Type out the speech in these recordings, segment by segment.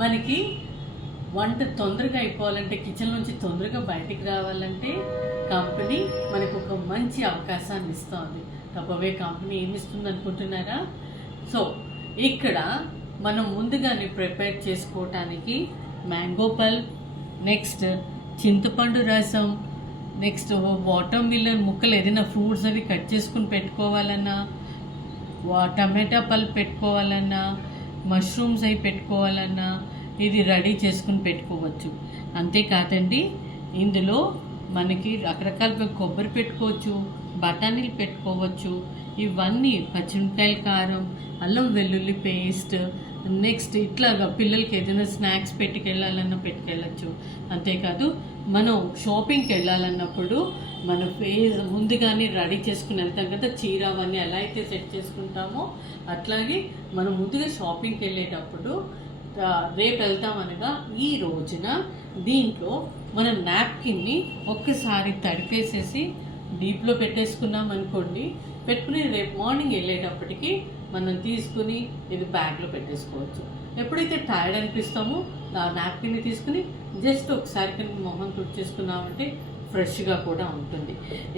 మనకి వంట తొందరగా అయిపోవాలంటే, కిచెన్ నుంచి తొందరగా బయటికి రావాలంటే కంపెనీ మనకు ఒక మంచి అవకాశాన్ని ఇస్తుంది. టపర్వేర్ కంపెనీ ఏమి ఇస్తుంది అనుకుంటున్నారా? సో ఇక్కడ మనం ముందుగానే ప్రిపేర్ చేసుకోవటానికి మ్యాంగో పల్ప్, నెక్స్ట్ చింతపండు రసం, నెక్స్ట్ వాటర్ మిలన్ ముక్కలు, ఏదైనా ఫ్రూట్స్ అవి కట్ చేసుకుని పెట్టుకోవాలన్నా, టమాటా పల్ప్ పెట్టుకోవాలన్నా, మష్రూమ్స్ అవి పెట్టుకోవాలన్నా ఇది రెడీ చేసుకుని పెట్టుకోవచ్చు. అంతేకాదండి, ఇందులో మనకి రకరకాల కొబ్బరి పెట్టుకోవచ్చు, బఠానీలు పెట్టుకోవచ్చు. ఇవన్నీ పచ్చిమిరపకాయల కారం, అల్లం వెల్లుల్లి పేస్ట్, నెక్స్ట్ ఇట్లాగా పిల్లలకి ఏదైనా స్నాక్స్ పెట్టుకెళ్ళాలన్నా పెట్టుకెళ్ళచ్చు. అంతేకాదు మనం షాపింగ్కి వెళ్ళాలన్నప్పుడు మన ఫేస్ ముందుగానే రెడీ చేసుకుని వెళ్తాం కదా, చీర అవన్నీ ఎలా అయితే సెట్ చేసుకుంటామో అట్లాగే మనం ముందుగా షాపింగ్కి వెళ్ళేటప్పుడు రేపు వెళ్తామనగా ఈ రోజున దీంట్లో మనం నాప్కిన్ని ఒక్కసారి తడిపేసేసి డీప్లో పెట్టేసుకున్నాం అనుకోండి, పెట్టుకుని రేపు మార్నింగ్ వెళ్ళేటప్పటికి మనం తీసుకుని ఇది బ్యాగ్లో పెట్టేసుకోవచ్చు. ఎప్పుడైతే టైర్డ్ అనిపిస్తామో ఆ నాప్కిన్ని తీసుకుని జస్ట్ ఒకసారి కనుక మొహం తుడిచేసుకున్నామంటే ఫ్రెష్గా కూడా ఉంటుంది.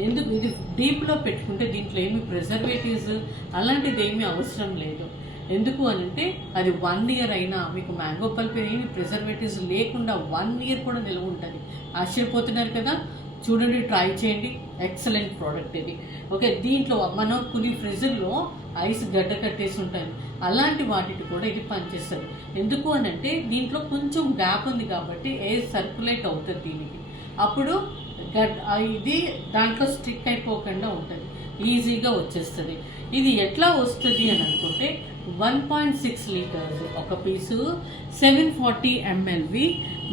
ఎందుకు ఇది డీప్లో పెట్టుకుంటే దీంట్లో ఏమి ప్రిజర్వేటివ్స్ అలాంటిది ఏమీ అవసరం లేదు. ఎందుకు అనంటే అది 1 year అయినా మీకు మ్యాంగో పల్ప్ ఏమి ప్రిజర్వేటివ్స్ లేకుండా 1 year కూడా నిల్వ ఉంటుంది. ఆశ్చర్యపోతున్నారు కదా? చూడండి, ట్రై చేయండి, ఎక్సలెంట్ ప్రోడక్ట్ ఇది. ఓకే, దీంట్లో మనం కొన్ని ఫ్రిడ్జ్లో ఐస్ గడ్డ కట్టేసి ఉంటాయి, అలాంటి వాటికి కూడా ఇది పనిచేస్తుంది. ఎందుకు అనంటే దీంట్లో కొంచెం గ్యాప్ ఉంది కాబట్టి ఎయిర్ సర్క్యులేట్ అవుతుంది దీనికి, అప్పుడు ఇది దాంట్లో స్టిక్ అయిపోకుండా ఉంటుంది, ఈజీగా వచ్చేస్తుంది. ఇది ఎట్లా వస్తుంది అని అనుకుంటే 1.6 liters ఒక పీసు, 740 mlవి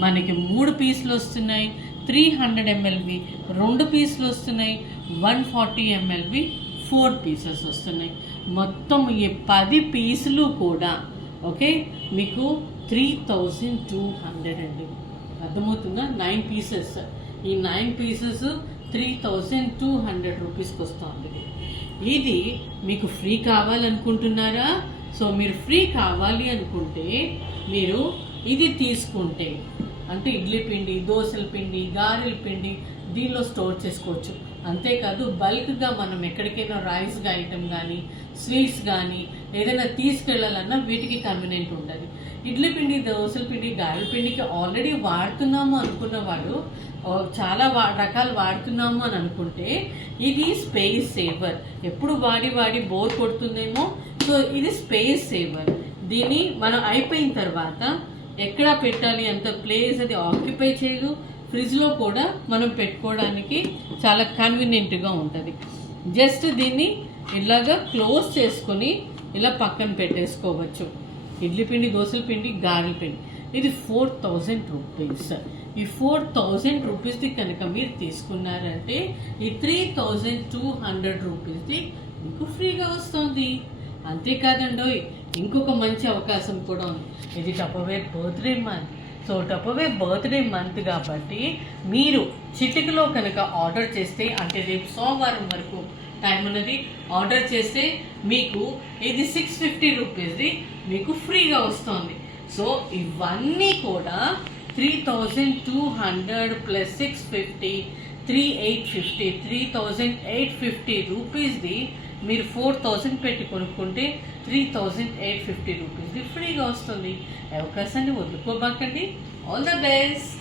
మనకి 3 పీసులు వస్తున్నాయి, 300 mlవి 2 పీసులు వస్తున్నాయి, 140 mlవి 4 pieces వస్తున్నాయి. మొత్తం ఈ 10 పీసులు కూడా ఓకే మీకు 3200 అండి. అర్థమవుతుందా? 9 pieces, ఈ 9 pieces 3200 రూపీస్కి వస్తుంది. ఇది మీకు ఫ్రీ కావాలనుకుంటున్నారా? సో మీరు ఫ్రీ కావాలి అనుకుంటే మీరు ఇది తీసుకుంటే, అంటే ఇడ్లీ పిండి, దోశల పిండి, గారెల పిండి దీనిలో స్టోర్ చేసుకోవచ్చు. అంతేకాదు బల్క్గా మనం ఎక్కడికైనా రైస్ ఐటమ్ కానీ స్వీట్స్ కానీ ఏదైనా తీసుకెళ్ళాలన్నా వీటికి కన్వీనియంట్ ఉంటుంది. ఇడ్లీ పిండి, దోశల పిండి, గారెల పిండికి ఆల్రెడీ వాడుతున్నాము అనుకున్న వాళ్ళు చాలా రకాలు వాడుతున్నాము అని అనుకుంటే ఇది స్పేస్ సేవర్. ఎప్పుడు వాడి బోర్ కొడుతుందేమో, సో ఇది స్పేస్ సేవర్. దీన్ని మనం అయిపోయిన తర్వాత ఎక్కడ పెట్టాలి అంత ప్లేస్ అది ఆక్యుపై చేయదు. ఫ్రిడ్జ్లో కూడా మనం పెట్టుకోవడానికి చాలా కన్వీనియంట్గా ఉంటుంది. జస్ట్ దీన్ని ఇలాగా క్లోజ్ చేసుకొని ఇలా పక్కన పెట్టేసుకోవచ్చు. ఇడ్లీ పిండి, దోశల పిండి, గారెల పిండి ఇది 4000 రూపీస్. ఈ 4000 రూపీస్ది కనుక మీరు తీసుకున్నారంటే ఈ 3200 రూపీస్ది మీకు ఫ్రీగా వస్తుంది. అంతేకాదండో ఇంకొక మంచి అవకాశం కూడా ఉంది. ఇది Tupperware birthday month. So Tupperware birthday month కాబట్టి మీరు చిటికలో కనుక ఆర్డర్ చేస్తే, అంటే రేపు సోమవారం వరకు టైం ఉన్నది, ఆర్డర్ చేస్తే మీకు ఇది 650 రూపీస్ది మీకు ఫ్రీగా వస్తుంది. సో ఇవన్నీ కూడా 3200 ప్లస్ 650 3850 3850 రూపీస్ది మీరు 4000 పెట్టి కొనుక్కుంటే 3850 రూపీస్ది ఫ్రీగా వస్తుంది. అవకాశాన్ని వదులుకోబాకండి. All the best.